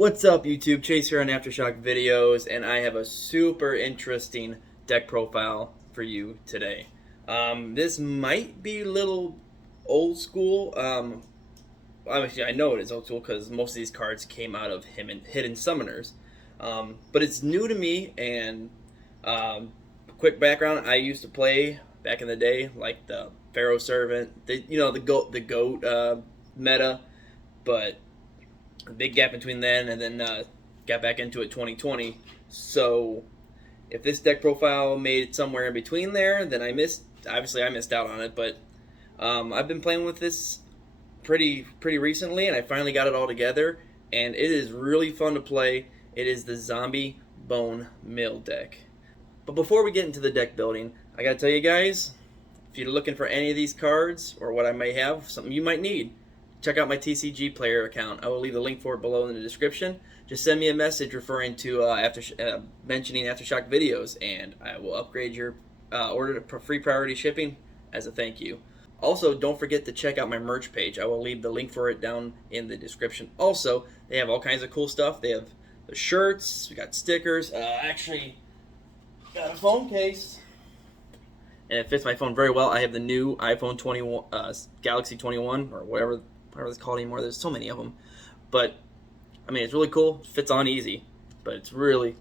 What's up, YouTube? Chase here on Aftershock videos, and I have a super interesting deck profile for you today. This might be a little old school. Obviously, I know it is old school because most of these cards came out of Hidden Summoners. But it's new to me, and quick background: I used to play back in the day, like the Pharaoh Servant, the goat meta, but a big gap between then and then got back into it 2020. So if this deck profile made it somewhere in between there, then I missed out on it. But I've been playing with this pretty recently, and I finally got it all together, and it is really fun to play. It is the Zombie Bone Mill deck. But before we get into the deck building, I gotta tell you guys, if you're looking for any of these cards or what I may have, something you might need, check out my TCGPLAYER account. I will leave the link for it below in the description. Just send me a message referring to mentioning Aftershock videos, and I will upgrade your order to free priority shipping as a thank you. Also, don't forget to check out my merch page. I will leave the link for it down in the description. Also, they have all kinds of cool stuff. They have the shirts, we got stickers, actually got a phone case, and it fits my phone very well. I have the new iPhone 21, Galaxy 21, or whatever it's called anymore. There's so many of them, but I mean, it's really cool. It fits on easy, but it's really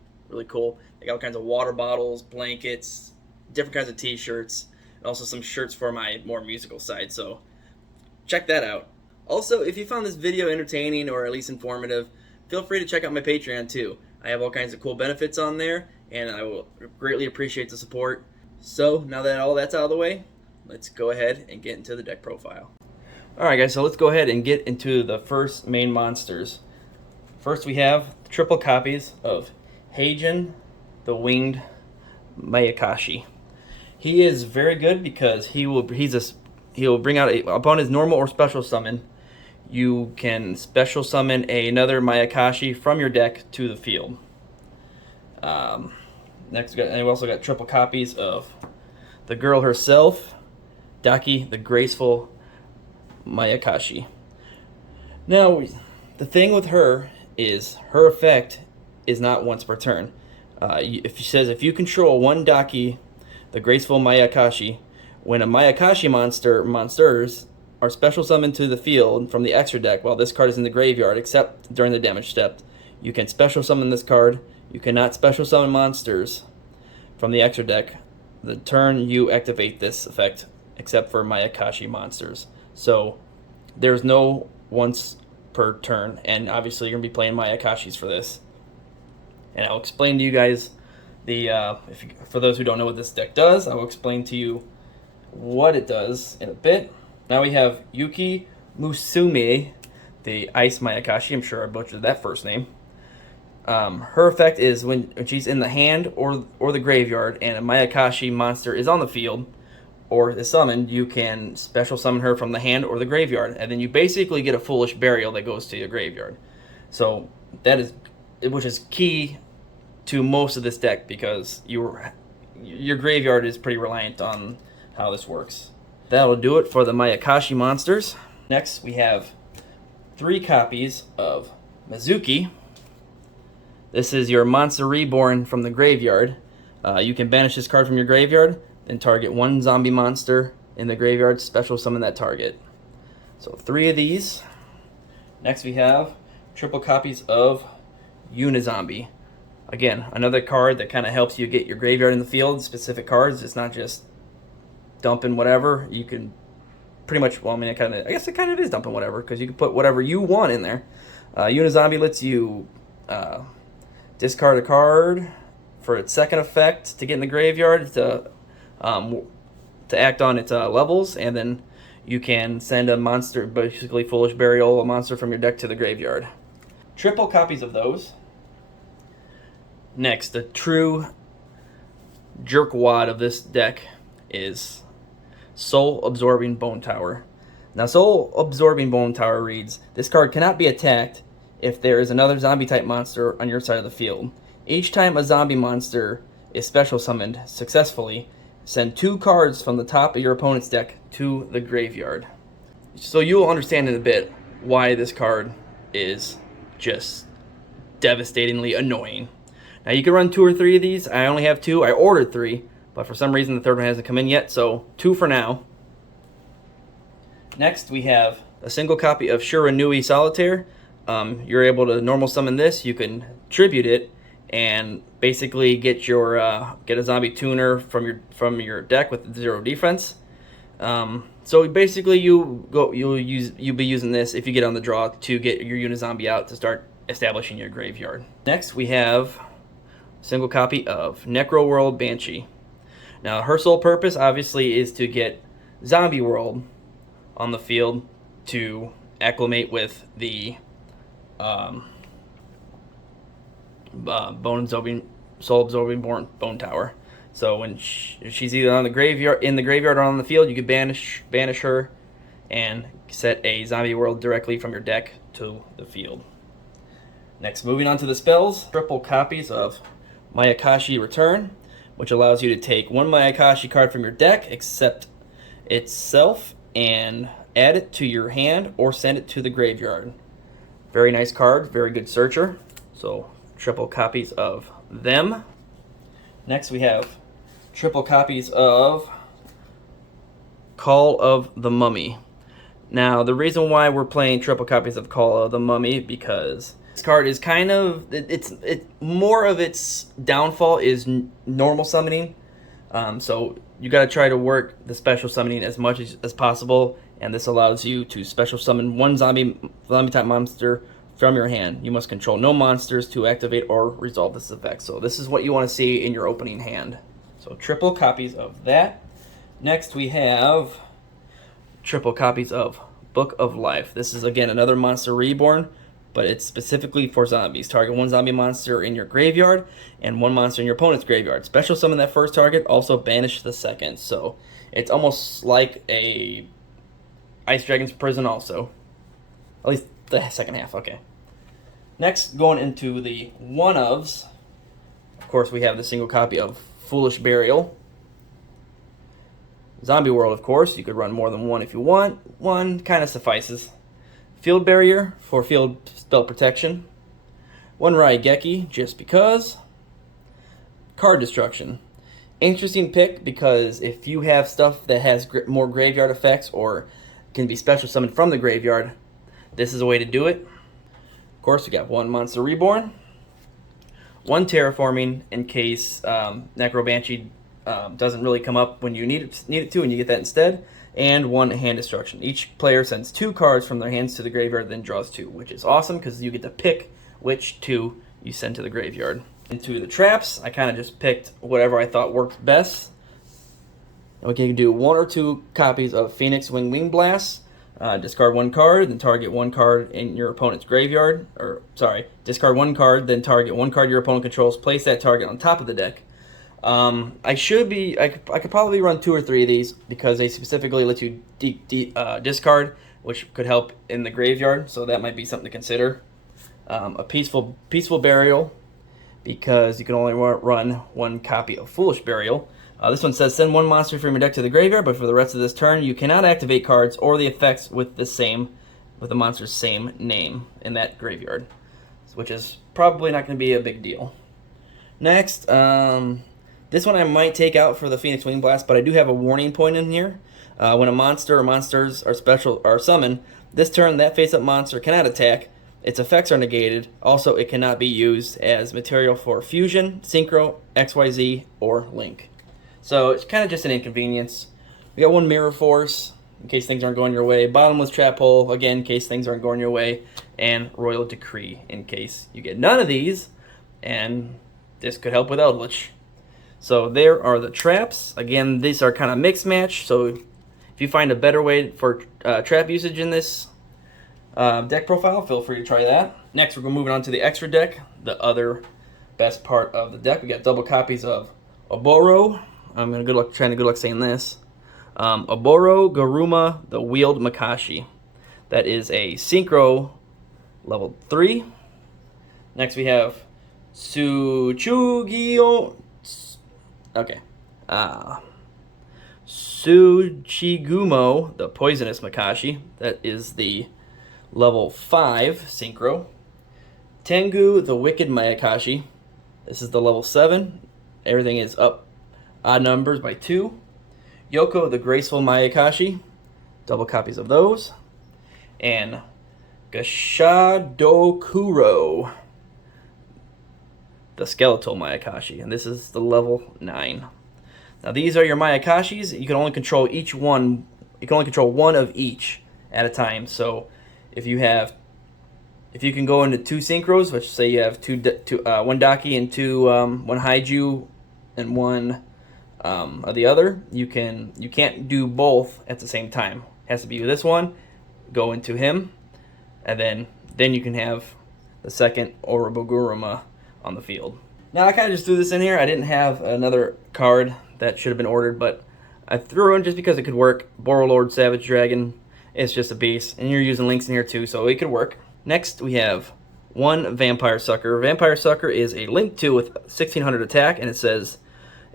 cool. They got all kinds of water bottles, blankets, different kinds of t-shirts, and also some shirts for my more musical side, so check that out. Also, if you found this video entertaining or at least informative, feel free to check out my Patreon too. I have all kinds of cool benefits on there, and I will greatly appreciate the support. So now that all that's out of the way, let's go ahead and get into the deck profile. Alright guys, so let's go ahead and get into the first main monsters. First we have triple copies of Heijin, the Winged Mayakashi. He is very good because he will bring out upon his normal or special summon, you can special summon another Mayakashi from your deck to the field. Next, we've also got triple copies of the girl herself, Daki, the Graceful Mayakashi. Now, the thing with her is her effect is not once per turn. If she says if you control one Daki, the Graceful Mayakashi, when a Mayakashi monsters are special summoned to the field from the extra deck while this card is in the graveyard, except during the damage step, you can special summon this card. You cannot special summon monsters from the extra deck the turn you activate this effect, except for Mayakashi monsters. So there's no once per turn, and obviously you're going to be playing Mayakashis for this. And I'll explain to you guys for those who don't know what this deck does, I will explain to you what it does in a bit. Now we have Yuki Musume, the Ice Mayakashi. I'm sure I butchered that first name. Her effect is when she's in the hand or the graveyard and a Mayakashi monster is on the field or is summoned, you can special summon her from the hand or the graveyard, and then you basically get a Foolish Burial that goes to your graveyard. So that is, which is key to most of this deck because your graveyard is pretty reliant on how this works. That'll do it for the Mayakashi monsters. Next, we have 3 copies of Mizuki. This is your monster reborn from the graveyard. You can banish this card from your graveyard, then target one zombie monster in the graveyard, special summon that target. So 3 of these. Next we have triple copies of Unizombie. Again, another card that kind of helps you get your graveyard in the field, specific cards. It's not just dumping whatever. You can pretty much, well, I mean, I guess it kind of is dumping whatever, because you can put whatever you want in there. Unizombie lets you discard a card for its second effect to get in the graveyard to act on its levels, and then you can send a monster, basically Foolish Burial, a monster from your deck to the graveyard. Triple copies of those. Next, the true jerkwad of this deck is Soul Absorbing Bone Tower. Now, Soul Absorbing Bone Tower reads, this card cannot be attacked if there is another zombie type monster on your side of the field. Each time a zombie monster is special summoned successfully, send 2 cards from the top of your opponent's deck to the graveyard. So you will understand in a bit why this card is just devastatingly annoying. Now you can run 2 or 3 of these. I only have 2. I ordered 3, but for some reason the third one hasn't come in yet, so 2 for now. Next we have a single copy of Shuri Nui Solitaire. You're able to normal summon this. You can tribute it and basically get your get a zombie tuner from your deck with 0 defense. So basically you'll be using this if you get on the draw to get your Unizombie out to start establishing your graveyard. Next we have a single copy of Necro World Banshee. Now her sole purpose obviously is to get Zombie World on the field to acclimate with the soul absorbing bone tower. So when she's either on the graveyard, in the graveyard, or on the field, you can banish her and set a Zombie World directly from your deck to the field. Next, moving on to the spells, triple copies of Mayakashi Return, which allows you to take 1 Mayakashi card from your deck, except itself, and add it to your hand or send it to the graveyard. Very nice card, very good searcher. So triple copies of them. Next we have triple copies of Call of the Mummy. Now the reason why we're playing triple copies of Call of the Mummy, because this card is kind of, it's more of its downfall is normal summoning. So you got to try to work the special summoning as much as possible, and this allows you to special summon 1 zombie type monster from your hand. You must control no monsters to activate or resolve this effect. So this is what you want to see in your opening hand. So triple copies of that. Next we have triple copies of Book of Life. This is again another monster reborn, but it's specifically for zombies. Target 1 zombie monster in your graveyard and 1 monster in your opponent's graveyard. Special summon that first target, also banish the second. So it's almost like a Ice Dragon's Prison also. At least the second half, okay. Next, going into the one-ofs, of course we have the single copy of Foolish Burial. Zombie World, of course, you could run more than 1 if you want. 1 kind of suffices. Field Barrier for field spell protection. 1 Raigeki, just because. Card Destruction. Interesting pick because if you have stuff that has more graveyard effects or can be special summoned from the graveyard, this is a way to do it. Of course, we got 1 Monster Reborn, 1 Terraforming in case Necro Banshee doesn't really come up when you need it to, and you get that instead, and 1 Hand Destruction. Each player sends 2 cards from their hands to the graveyard, then draws 2, which is awesome because you get to pick which 2 you send to the graveyard. Into the traps, I kind of just picked whatever I thought worked best. Okay, you can do 1 or 2 copies of Phoenix Wing Blast. Discard 1 card, then target 1 card in your opponent's graveyard. Discard 1 card, then target 1 card your opponent controls. Place that target on top of the deck. I could probably run 2 or 3 of these because they specifically let you discard, which could help in the graveyard. So that might be something to consider. A peaceful Burial, because you can only run 1 copy of Foolish Burial. This one says send 1 monster from your deck to the graveyard, but for the rest of this turn, you cannot activate cards or the effects with the monster's same name in that graveyard, which is probably not going to be a big deal. Next, this one I might take out for the Phoenix Wing Blast, but I do have a warning point in here. When a monster or monsters are summoned, this turn that face-up monster cannot attack. Its effects are negated. Also, it cannot be used as material for Fusion, Synchro, XYZ, or Link. So it's kind of just an inconvenience. We got 1 Mirror Force in case things aren't going your way. Bottomless Trap Hole, again, in case things aren't going your way. And Royal Decree in case you get none of these. And this could help with Eldritch. So there are the traps. Again, these are kind of mixed match. So if you find a better way for trap usage in this deck profile, feel free to try that. Next, we're moving on to the extra deck, the other best part of the deck. We got double copies of Oboro. I'm trying to good luck saying this. Oboro Garuma, the Wheeled Makashi. That is a Synchro level 3. Next we have Tsuchigumo. Okay. Tsuchigumo, the Poisonous Makashi. That is the level 5 Synchro. Tengu, the Wicked Mayakashi. This is the level 7. Everything is up odd numbers by 2. Yoko, the Graceful Mayakashi. Double copies of those. And Gashadokuro, the Skeletal Mayakashi. And this is the level 9. Now these are your Mayakashis. You can only control each one. You can only control one of each at a time. So if you can go into 2 synchros, which say you have one Daki and one Haiju and one of the other, you can't do both at the same time. It has to be this one, go into him, and then you can have the second Oroboguruma on the field. Now I kind of just threw this in here. I didn't have another card that should have been ordered, but I threw it in just because it could work. Borrowlord Savage Dragon, it's just a beast, and you're using links in here too, so it could work. Next we have one Vampire Sucker. Vampire Sucker is a link 2 with 1600 attack, and it says,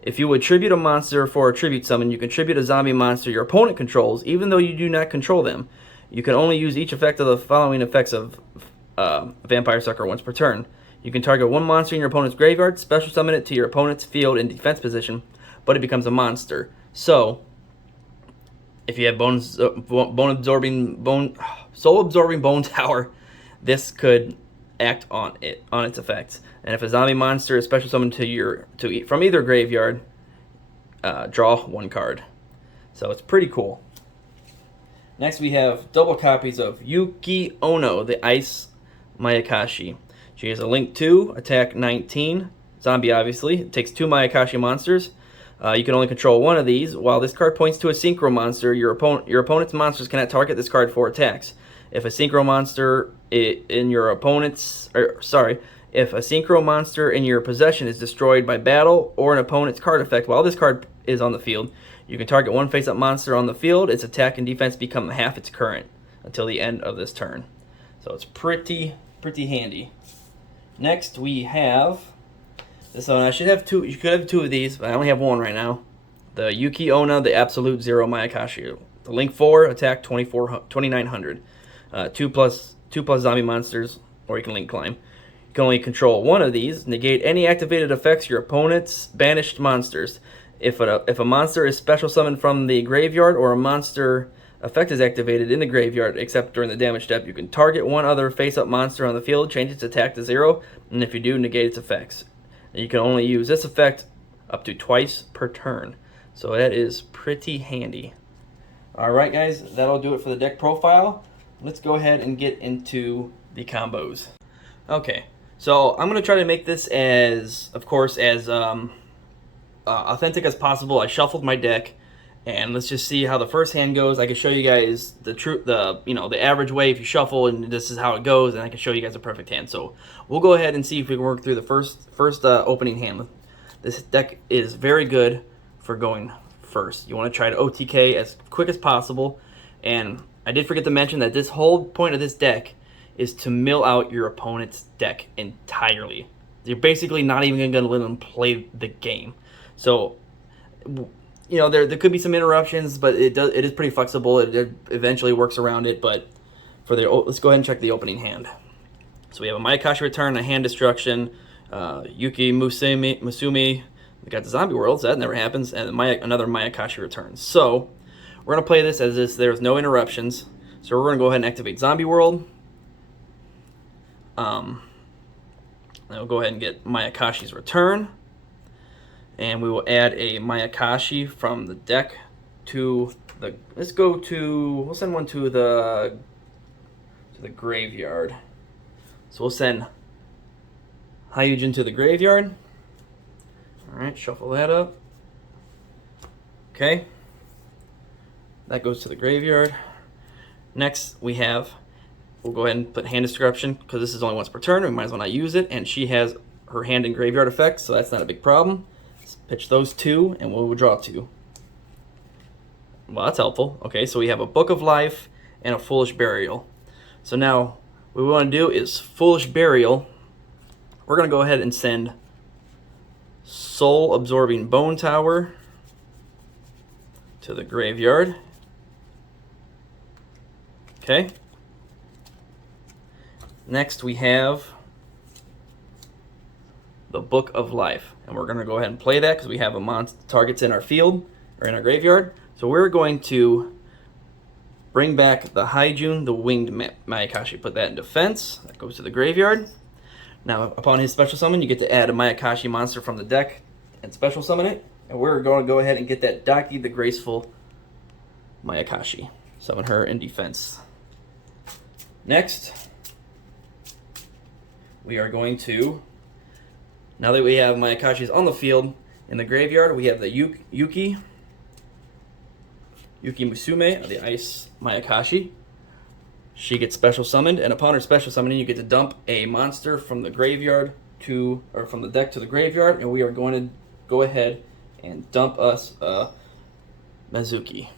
if you would tribute a monster for a tribute summon, you can tribute a zombie monster your opponent controls, even though you do not control them. You can only use each effect of the following effects of Vampire Sucker once per turn. You can target one monster in your opponent's graveyard, special summon it to your opponent's field in defense position, but it becomes a monster. So, if you have Soul Absorbing Bone Tower, this could act on its effects. And if a zombie monster is special summoned from either graveyard, draw 1 card. So it's pretty cool. Next we have double copies of Yuki Ono, the Ice Mayakashi. She has a link 2, attack 19, zombie obviously. It takes 2 Mayakashi monsters. You can only control one of these. While this card points to a synchro monster, your opponent's monsters cannot target this card for attacks. If a synchro monster if a synchro monster in your possession is destroyed by battle or an opponent's card effect while this card is on the field, you can target one face-up monster on the field. Its attack and defense become half its current until the end of this turn. So it's pretty handy. Next we have this one. I should have 2. You could have 2 of these, but I only have 1 right now. The Yuki Onna, the Absolute Zero Mayakashi. The link 4, attack 2900. 2 plus zombie monsters, or you can link climb. You can only control one of these. Negate any activated effects your opponent's banished monsters. If a monster is special summoned from the graveyard or a monster effect is activated in the graveyard, except during the damage step, you can target one other face-up monster on the field, change its attack to 0, and if you do, negate its effects. And you can only use this effect up to twice per turn. So that is pretty handy. Alright guys, that'll do it for the deck profile. Let's go ahead and get into the combos. Okay, so I'm going to try to make this as, of course, as authentic as possible. I shuffled my deck, and let's just see how the first hand goes. I can show you guys the average way if you shuffle, and this is how it goes, and I can show you guys a perfect hand. So we'll go ahead and see if we can work through the first opening hand. This deck is very good for going first. You want to try to OTK as quick as possible, and I did forget to mention that this whole point of this deck is to mill out your opponent's deck entirely. You're basically not even going to let them play the game. So, there could be some interruptions, but it is pretty flexible. It eventually works around it. But let's go ahead and check the opening hand. So we have a Mayakashi Return, a Hand Destruction, Yuki Musumi. We got the Zombie Worlds, that never happens, and another Mayakashi Return. So we're going to play this as if there's no interruptions. So we're going to go ahead and activate Zombie World. And we'll go ahead and get Mayakashi's Return. And we will add a Mayakashi from the deck to the... We'll send one to the graveyard. So we'll send Hyujin to the graveyard. Alright, shuffle that up. Okay. That goes to the graveyard. Next, we'll go ahead and put Hand Destruction, because this is only once per turn. We might as well not use it. And she has her hand and graveyard effects, so that's not a big problem. Let's pitch those 2, and we'll draw 2. Well, that's helpful. Okay, so we have a Book of Life and a Foolish Burial. So now, what we want to do is Foolish Burial. We're going to go ahead and send Soul Absorbing Bone Tower to the graveyard. Okay. Next we have the Book of Life. And we're going to go ahead and play that because we have a targets in our field or in our graveyard. So we're going to bring back the Hyjun, the Winged Mayakashi. Put that in defense. That goes to the graveyard. Now, upon his special summon, you get to add a Mayakashi monster from the deck and special summon it. And we're going to go ahead and get that Daki, the Graceful Mayakashi. Summon her in defense. Next, we are going to, now that we have Mayakashis on the field, in the graveyard, we have the Yuki Musume, the Ice Mayakashi. She gets special summoned, and upon her special summoning, you get to dump a monster from the graveyard from the deck to the graveyard, and we are going to go ahead and dump us a Mizuki.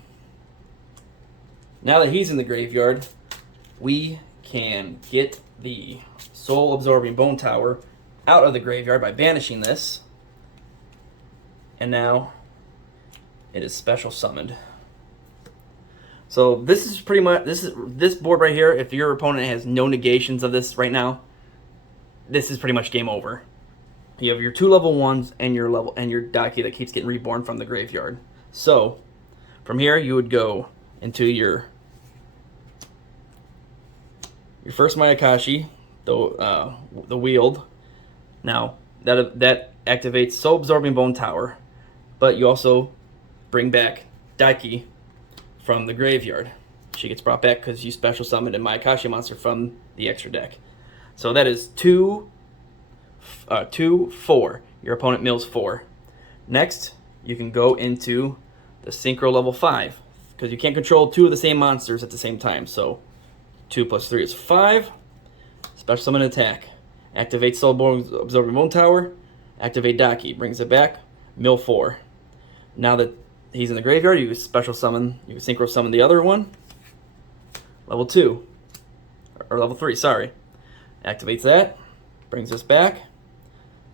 Now that he's in the graveyard, we can get the Soul Absorbing Bone Tower out of the graveyard by banishing this. And now it is special summoned. So this is pretty much this board right here. If your opponent has no negations of this right now, this is pretty much game over. You have your 2 level 1s and your Daki that keeps getting reborn from the graveyard. So from here you would go into your first Mayakashi, the Wield. Now that activates Soul Absorbing Bone Tower, but you also bring back Daki from the graveyard. She gets brought back because you special summoned a Mayakashi monster from the extra deck. So that is 2, 4. Your opponent mills 4. Next, you can go into the Synchro level 5 because you can't control 2 of the same monsters at the same time. So 2 plus 3 is 5. Special summon attack. Activate Soul Absorbing Bone Tower. Activate Daki. Brings it back. Mill 4. Now that he's in the graveyard, you can special summon, you can synchro summon the other one. Level 2. Or level 3, sorry. Activates that. Brings us back.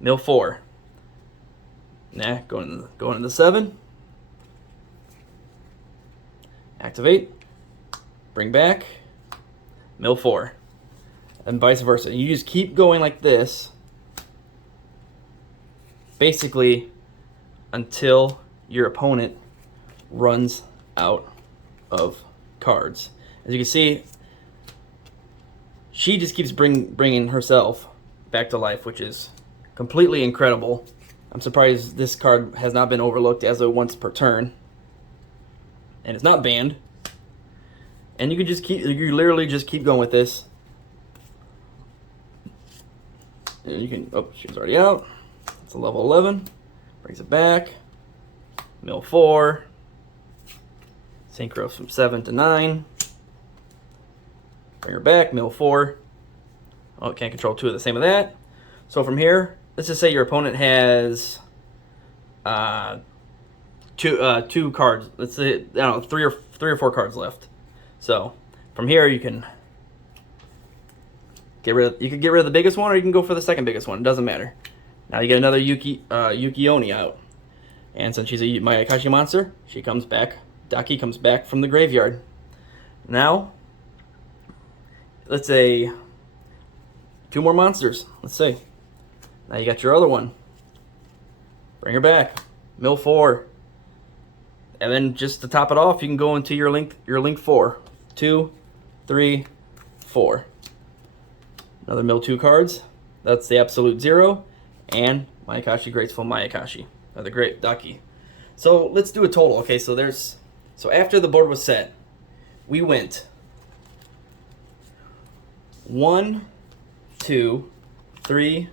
Mill 4. Nah, going into 7. Activate. Bring back. Mill 4. And vice versa. You just keep going like this, basically, until your opponent runs out of cards. As you can see, she just keeps bringing herself back to life, which is completely incredible. I'm surprised this card has not been overlooked as a once per turn, and it's not banned. And you literally just keep going with this. And you can, oh, she's already out. It's a level 11. Brings it back. Mill 4. Synchro from 7 to 9. Bring her back. Mill 4. Oh, it can't control 2 of the same of that. So from here, let's just say your opponent has two cards. Let's say, I don't know, three or four cards left. So from here you can get rid of the biggest one, or you can go for the second biggest one. It doesn't matter. Now you get another Yuki-Oni out. And since she's a Mayakashi monster, she comes back. Daki comes back from the graveyard. Now, let's say 2 more monsters. Let's say. Now you got your other one. Bring her back. Mill 4. And then just to top it off, you can go into your link 4. 2, 3, 4. Another mill 2 cards. That's the absolute 0. And Mayakashi, Graceful Mayakashi. The great Daki. So let's do a total. Okay, so after the board was set, we went 1, 2, 3,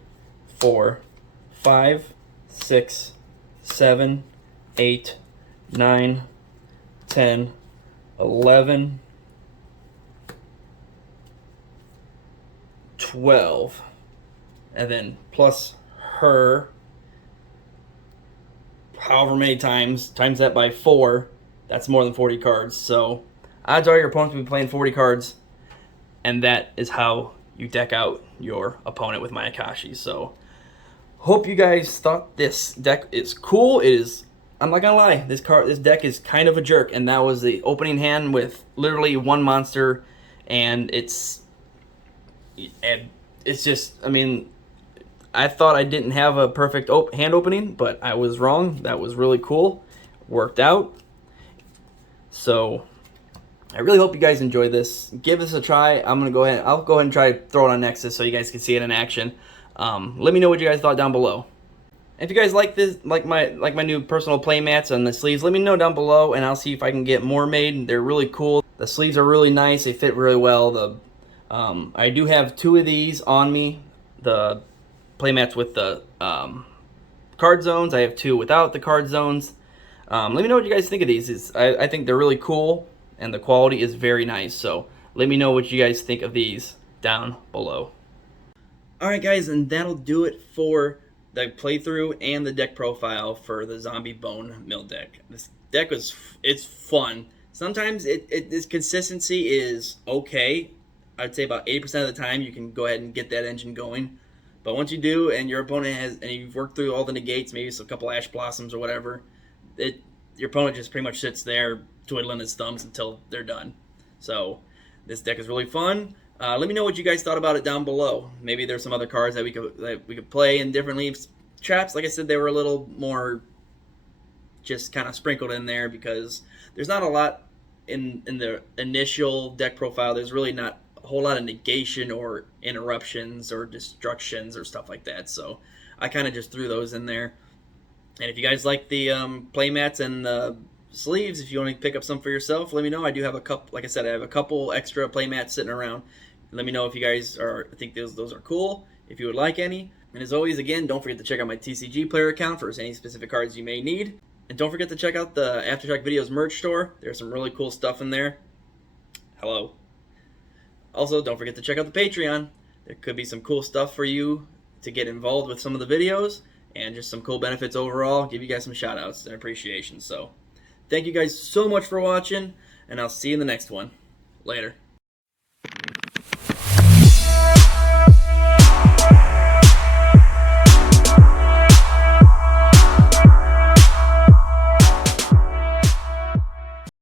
4, 5, 6, 7, 8, 9, 10, 11, 12, and then plus her however many times that by 4, that's more than 40 cards. So odds are your opponent will be playing 40 cards, and that is how you deck out your opponent with Mayakashi. So hope you guys thought this deck is cool. It is, I'm not gonna lie, this deck is kind of a jerk, and that was the opening hand with literally 1 monster, and it's just, I mean, I thought I didn't have a perfect hand opening, but I was wrong. That was really cool. Worked out. So I really hope you guys enjoy this. Give this a try. I'll go ahead and try to throw it on Nexus so you guys can see it in action. Let me know what you guys thought down below. If you guys like this, like my new personal play mats on the sleeves, let me know down below, and I'll see if I can get more made. They're really cool. The sleeves are really nice. They fit really well. I do have 2 of these on me. The play mats with the card zones. I have 2 without the card zones. Let me know what you guys think of these. I think they're really cool, and the quality is very nice. So let me know what you guys think of these down below. Alright guys, and that'll do it for the playthrough and the deck profile for the Zombie Bone Mill deck. This deck it's fun. Sometimes its consistency is okay. I'd say about 80% of the time you can go ahead and get that engine going. But once you do, and your opponent and you've worked through all the negates, maybe a couple Ash Blossoms or whatever, your opponent just pretty much sits there twiddling his thumbs until they're done. So this deck is really fun. Let me know what you guys thought about it down below. Maybe there's some other cards that we could play in different leaves. Traps, like I said, they were a little more just kind of sprinkled in there because there's not a lot in the initial deck profile. There's really not a whole lot of negation or interruptions or destructions or stuff like that. So I kind of just threw those in there. And if you guys like the playmats and the sleeves, if you want to pick up some for yourself, let me know. I do have a couple. Like I said, I have a couple extra playmats sitting around. Let me know if you guys think those are cool, if you would like any. And as always, again, don't forget to check out my TCG Player account for any specific cards you may need. And don't forget to check out the Aftershock Videos merch store. There's some really cool stuff in there. Hello. Also, don't forget to check out the Patreon. There could be some cool stuff for you to get involved with some of the videos and just some cool benefits overall. Give you guys some shout outs and appreciation. So thank you guys so much for watching, and I'll see you in the next one. Later.